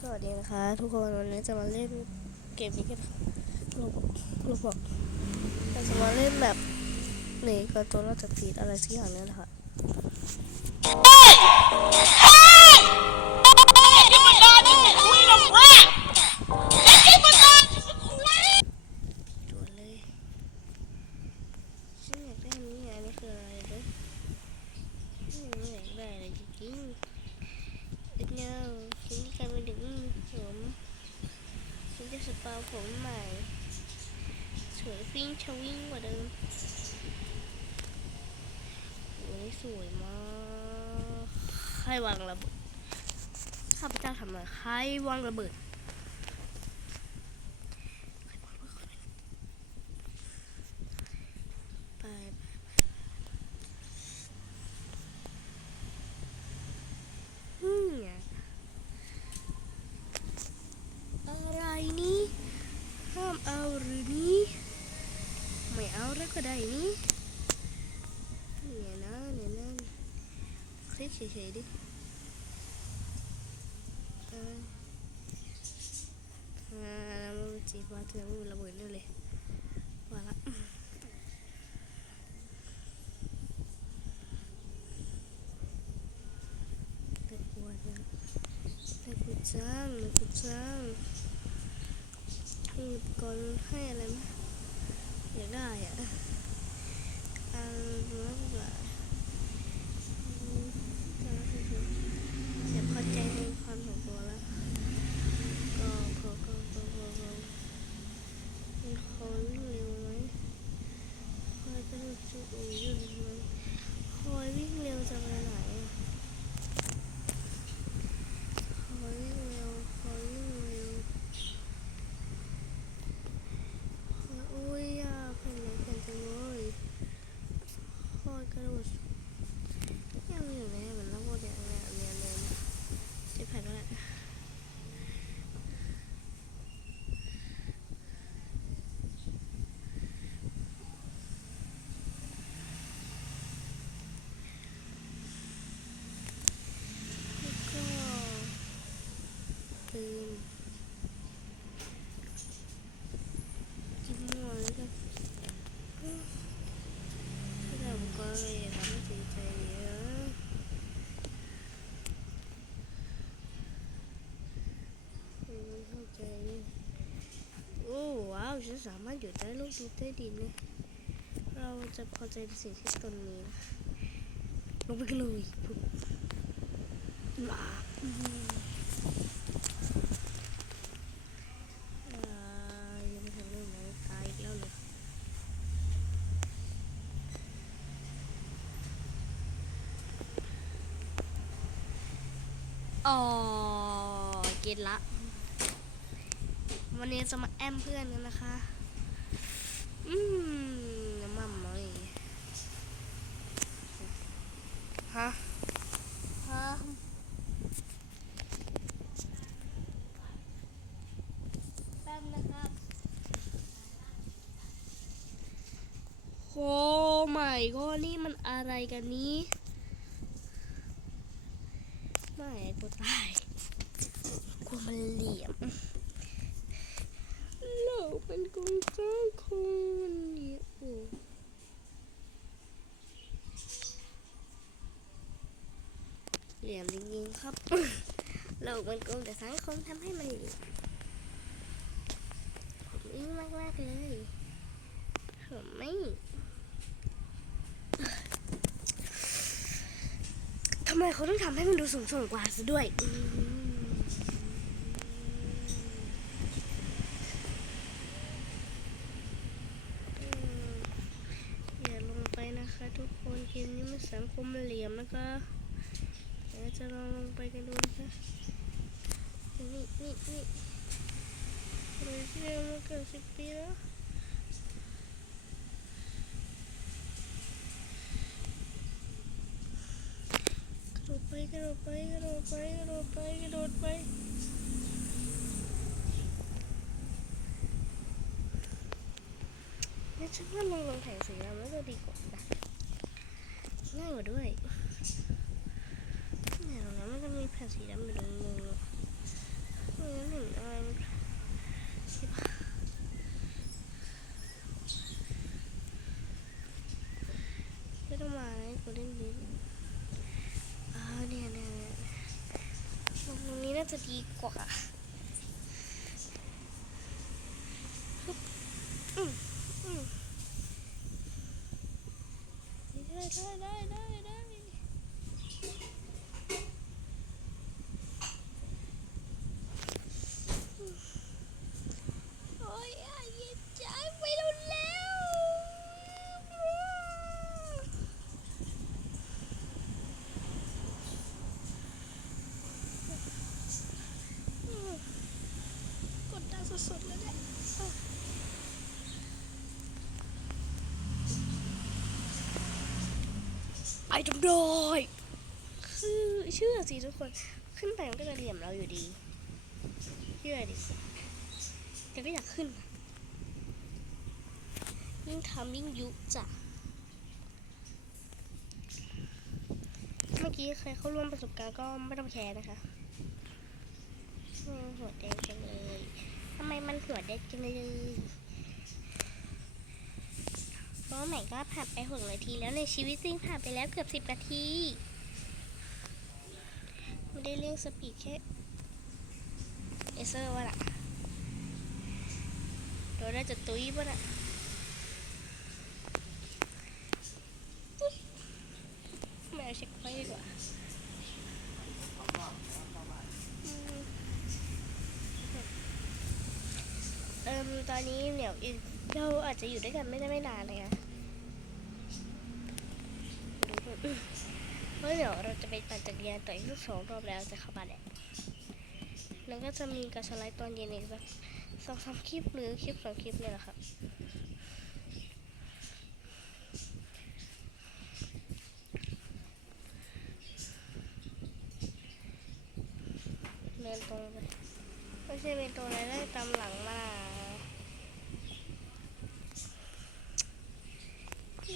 สวัสดีนะคะ ทุกคนวันนี้จะมาเล่นเกมนี้กันลบลบบอกเราจะมาเล่นแบบหนีกับตัวรอดจากผีอะไรสักอย่างนี้แหละค่ะตัวเลยฉันอยากได้อันนี้อันนี้คืออะไรเด้อฉันไม่อยอะไรจริงๆเอ็ดเงา ฉันกลายเป็นเด็กผมฉันจะสปาผมใหม่ สวยฟิ้งชวิ่งกว่าเดิมโอ้ยสวยมากใครวางระเบิดข้าพเจ้าทำอะไรใครวางระเบิด ไปอืมอะไรนี่ห้ามเอาหรือนี่ไม่เอาแล้วก็ได้นี่เนี่ยนะเนี่ยนะคลิก เฉยๆดิเอออ่าแล้จีบว่าเธอมันระเบิดเร็วเลยว่าละตะกัวดนะตะกุจ้างตะกุจ้างมีอุปกรณ์ให้อะไรไหมอยากได้อะเอาดูแล้วดีกว่าอืมจะให้ดูเดี๋ยวพอใจในความของตัวแล้ว ก็ก็ก็ก็ก็ก็มีคนวิ่งเร็วไหมคอยกระโดดจุดอู่ยืนไหมคอยวิ่งเร็วจะไปไหนอะ ขอวิ่งเร็วขอวิ่งเร็วขออุ้ยอยากเห็นไหมเห็นจังเลยขอกระโดดยังอยู่ไหนเหมือนนักบอลอย่างเนี้ยเนียนเนียนเจ็บแผลก็ได้แล้วก็ปืนกินมั่วเลยกันถ้า เราอุปกรณ์อะไรอย่าทำให้เสียใจเยอะอืมเข้าใจโอ้ว้าวฉันสามารถอยู่ใต้โลกดูใต้ดินเลยเราจะพอใจในสิ่งที่ตนมีนะลงไปกันเลยปุ๊บว้าอืมอ่ายังไม่ทันเริ่มเลยตายอีกแล้วเลย อ๋อเก็ตละ วันนี้จะมาแอมเพื่อนกันนะคะ อืมมั่มเลยฮะฮะแป๊บนะครับโอ้ไม่ก็นี่มันอะไรกันนี้ไม่ กูตายกูมันเหลี่ยมเราเป็นกองเจ้าคนเนี่ยโอ้เหลี่ยมจริงๆครับ เราเป็นกองแต่สังคมทำให้มันเหลี่ยมผมอึ้งมากๆเลยผมไม่ ทำไมเขาต้องทำให้มันดูสูงส่งกว่าซะด้วยอย่าลงไปนะคะทุกคนเกมนี้มันสังคมเหลี่ยมนะคะเดี๋ยวจะลองลงไปกันดูนะคะนี่นี่นี่เราเรียนมาเกือบสิบปีแล้ว กระโดดไปกระโดดไปกระโดดไปกระโดดไปกระโดดไปงั้นฉันว่าลงลงแข่งสีดำแล้วจะดีกว่านะง่ายกว่าด้วยแต่ตรงนั้นมันจะมีแผ่นสีดำอยู่ตรงนึงจะดีกว่าฮึบอืมอื จะด้ได้ได้ได้ได้โอ้ยอะเย็นใจไม่รุนแล้ว อืมกดดันสุดๆแล้วเนี่ยอะไอ้ จำได้คือเชื่อสิทุกคน ขึ้นไปมันก็จะเหลี่ยมเราอยู่ดี เชื่อดิแต่ก็อยากขึ้น ยิ่งทำยิ่งยุจ้ะเมื่อกี้ใครเข้าร่วมประสบการณ์ก็ไม่ต้องแชร์นะคะหัวแดงจังเลยทำไมมันหัวแดงจังเลย เพราะใหม่ก็ผ่านไปหกนาทีแล้วในชีวิตจริงผ่านไปแล้วเกือบสิบนาทีไม่ได้เร่งสปีดแค่เอเซอร์วะล่ะโดนได้จะตุ้ยวะน่ะไม่เอาเช็คไว้ดีกว่าเอิมตอนนี้เดี๋ยวอีกเราอาจจะอยู่ด้วยกันไม่ได้ไม่นานเลยนะ เดี๋ยวเราจะไปปั่นจักรยานต่ออีกสักสองรอบแล้วจะเข้าบ้านแหละแล้วก็จะมีการสไลด์ตอนเย็นอีกสักสองสามคลิปหรือคลิปสองคลิปเนี่ยแหละครับเดินตรงไปไม่ใช่เป็นตัวอะไรได้ตามหลังมา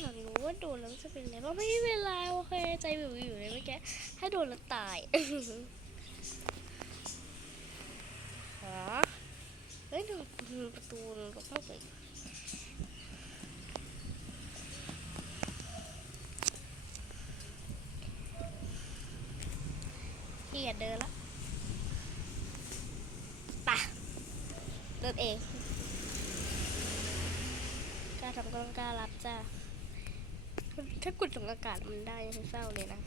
อยากรู้ว่าโดนแล้วจะเป็นไงบ้าไม่เป็นไรโอเคใจวิวอยู่เลยเมื่อกี้ถ้าโดนแล้วตายฮะเฮ้ยดูประตูหลบมากเลยเกียดเดินละไปเดินเองกล้าทำก็ต้องกล้ารับจ้า ถ้ากดตรงอากาศมันได้ยังเศร้าเลยนะ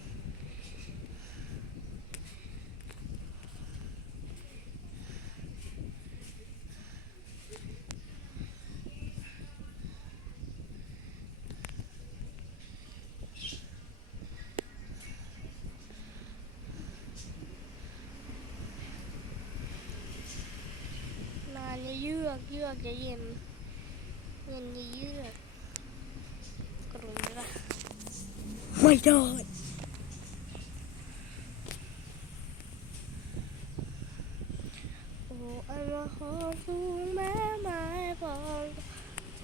นานอย่าเยือกเยือกอย่าเย็นเย็นอย่าเยือกรุงได้ปะ ไม่ได้โอ้อันว่าหอมฟูงแม่ไม้ปองใจ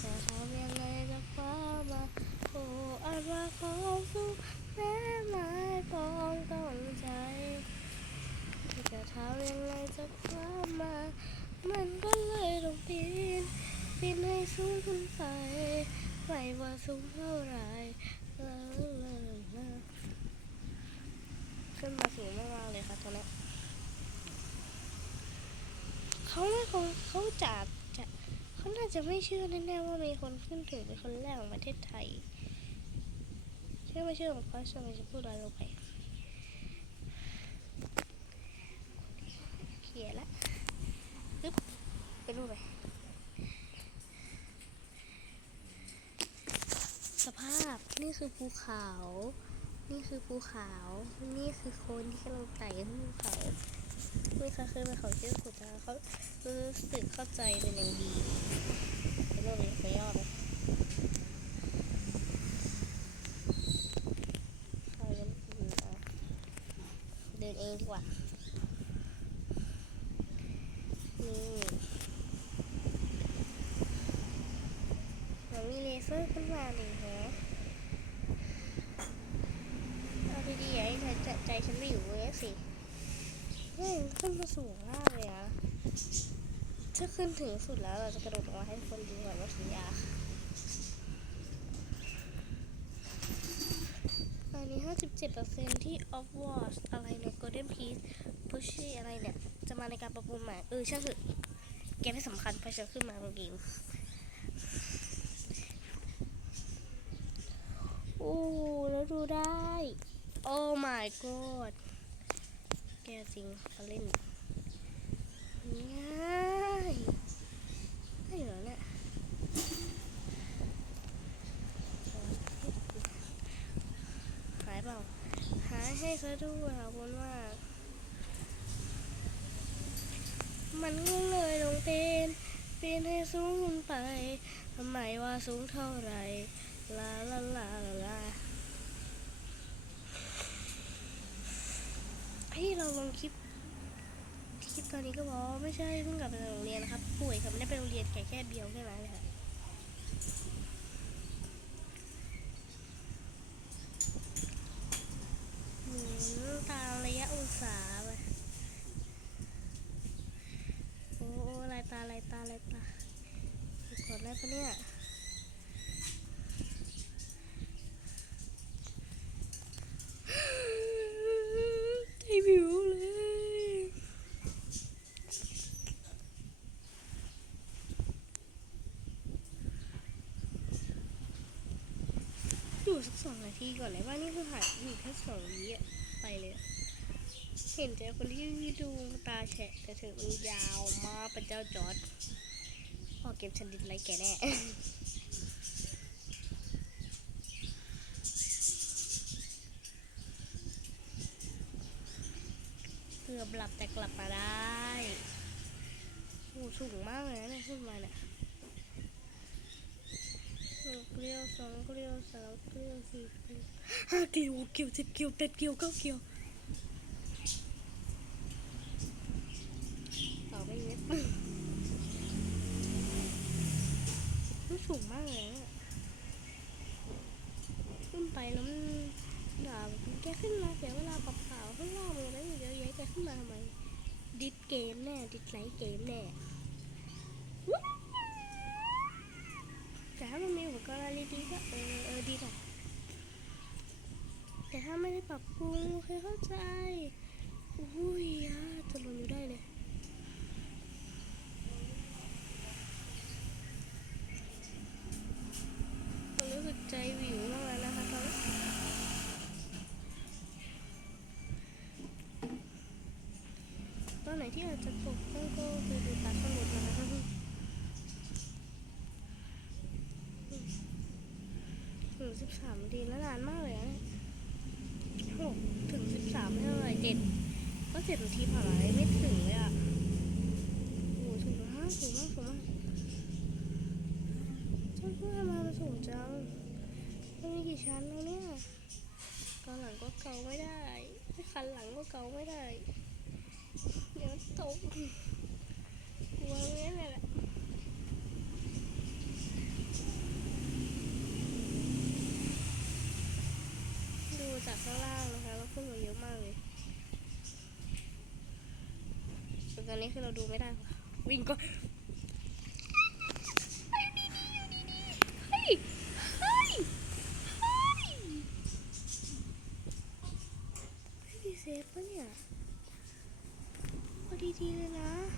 จะทำยังไงจะคว้ามาโอ้อันว่าหอมฟูงแม่ไม้ปองต้องใจจะทำยังไงจะคว้ามา มันก็เลยต้องปีนปีนให้สูงขึ้นไป ไม่ว่าสูงเท่าไหรลาลาลาขึ้นมาสูงมากๆเลยค่ะตอนนี้เขาไม่คงเขาจะจะเขาน่าจะไม่เชื่อแน่ๆว่ามีคนขึ้นถึงเป็นคนแรกของประเทศไทยเชื่อไม่เชื่อของเขาจะไม่จะพูดอะไรลงไป เขียนละปึ๊บไปดูไปสภาพ นี่ คือภูเขา นี่คือภูเขา นี่คือคนที่กำลังไต่ขึ้นภูเขาไม่เคยเคยไปเขาเชื่อขุดนะเขารู้สึกเข้าใจเป็นอย่างดีเป็นโลกนี้ไปยอดเลยเอาเดินเอาเดินเองดีกว่า นี่มันมีเลเซอร์ขึ้นมาเลยแฮะเอาดีๆอย่าให้ใจใจใจ ฉันไม่อยู่เลยสิเฮ้ยขึ้นมาสูงมากเลยอะถ้าขึ้นถึงสุดแล้วเราจะกระโดดลงมาให้คนดูก่อนว่าถึงยาตอนนี้ 57%ที่ of watch อะไรใน golden p ชื่ออะไรเนี่ย จะมาในการประมูลใหม่ เออช่างเถอเกมไม่สำคัญเพราะฉันขึ้นมาของเกมโอ้ แล้วดูได้ โอ้ my god แกจริงมาเล่นง่ายได้เหรอเนี่ยหายเปล่า หายให้ซะด้วยค่ะบนว่า มันก็เลยลงเป็นเป็นให้สูงขึ้นไป ทำไมว่าสูงเท่าไหรลาลาลาลาลาพี่ เราลงคลิป คลิปตอนนี้ก็บอกไม่ใช่เพิ่งกลับมาจากโรงเรียนนะครับ ป่วยครับไม่ได้ไปโรงเรียนแค่แค่เดียวแค่นั้นเลยค่ะหมุนตามระยะองศาไปโอ้โอ้ลายตาลายตาลายตากดได้ปะเนี่ย ใจวิวเลยอยู่สักสองนาทีก่อนเลยว่านี่คือถ่ายอยู่แค่สองวิอะไปเลยเห็นใจคนที่ดูตาแฉะแต่ถึงมันยาวมากเป็นเจ้าจอร์ดพอเก็บฉันดินไรแกแน่ อบหลับแต่กลับมาได้โอ้สูงมากเลยนะเนี่ยขึ้นมาเนี่ยหนึ่งเกลียวสองเกลียวสามเกลียวสี่เกลียวห้าเกลียวหกเกลียวสิบเกลียวแปดเกลียวเก้าเกลียวต่อไปเยอะมันสูงมากเลยนะขึ้นไปแล้วมันด่าแกขึ้นมาเสียเวลาเปล่าๆ ข้างล่างมันอะไรอยู่เยอะแยะแกขึ้นมาทำไมดิสเกมแน่ดิสไลท์เกมแน่แต่ถ้ามันมีอุปกรณ์อะไรดีก็เออเออดีน่แต่ถ้าไม่ได้ปรับปรุงโอเคเข้าใจอุ้ยอะจะลงอยู่ได้เลย ที่อาจจะตกก็ก็คือดูตาสมุดนะคะถึงสิบสามนาทีแล้วนานมากเลยนะหกถึงสิบสามไม่เท่าไหร่เจ็ดก็เจ็ดนาทีผ่านไปไม่ถึงเลยอะโอ้โหสูงมากสูงมากสูงมากฉันเพิ่งมามันสูงจังมันมีกี่ชั้นแล้วเนี่ยเกาหลังก็เกาไม่ได้คันหลังก็เกาไม่ได้ ดี๋ยวตกกลัวงั้นแหละดูจากข้างล่างนะคะแล้วขึ้นมาเยอะมากเลยแต่ตอนนี้คือเราดูไม่ได้ค่ะวิ่งก็เฮ้ยเฮ้ยไม่มีเซฟปะเนี่ยพอ ดีๆเลยนะ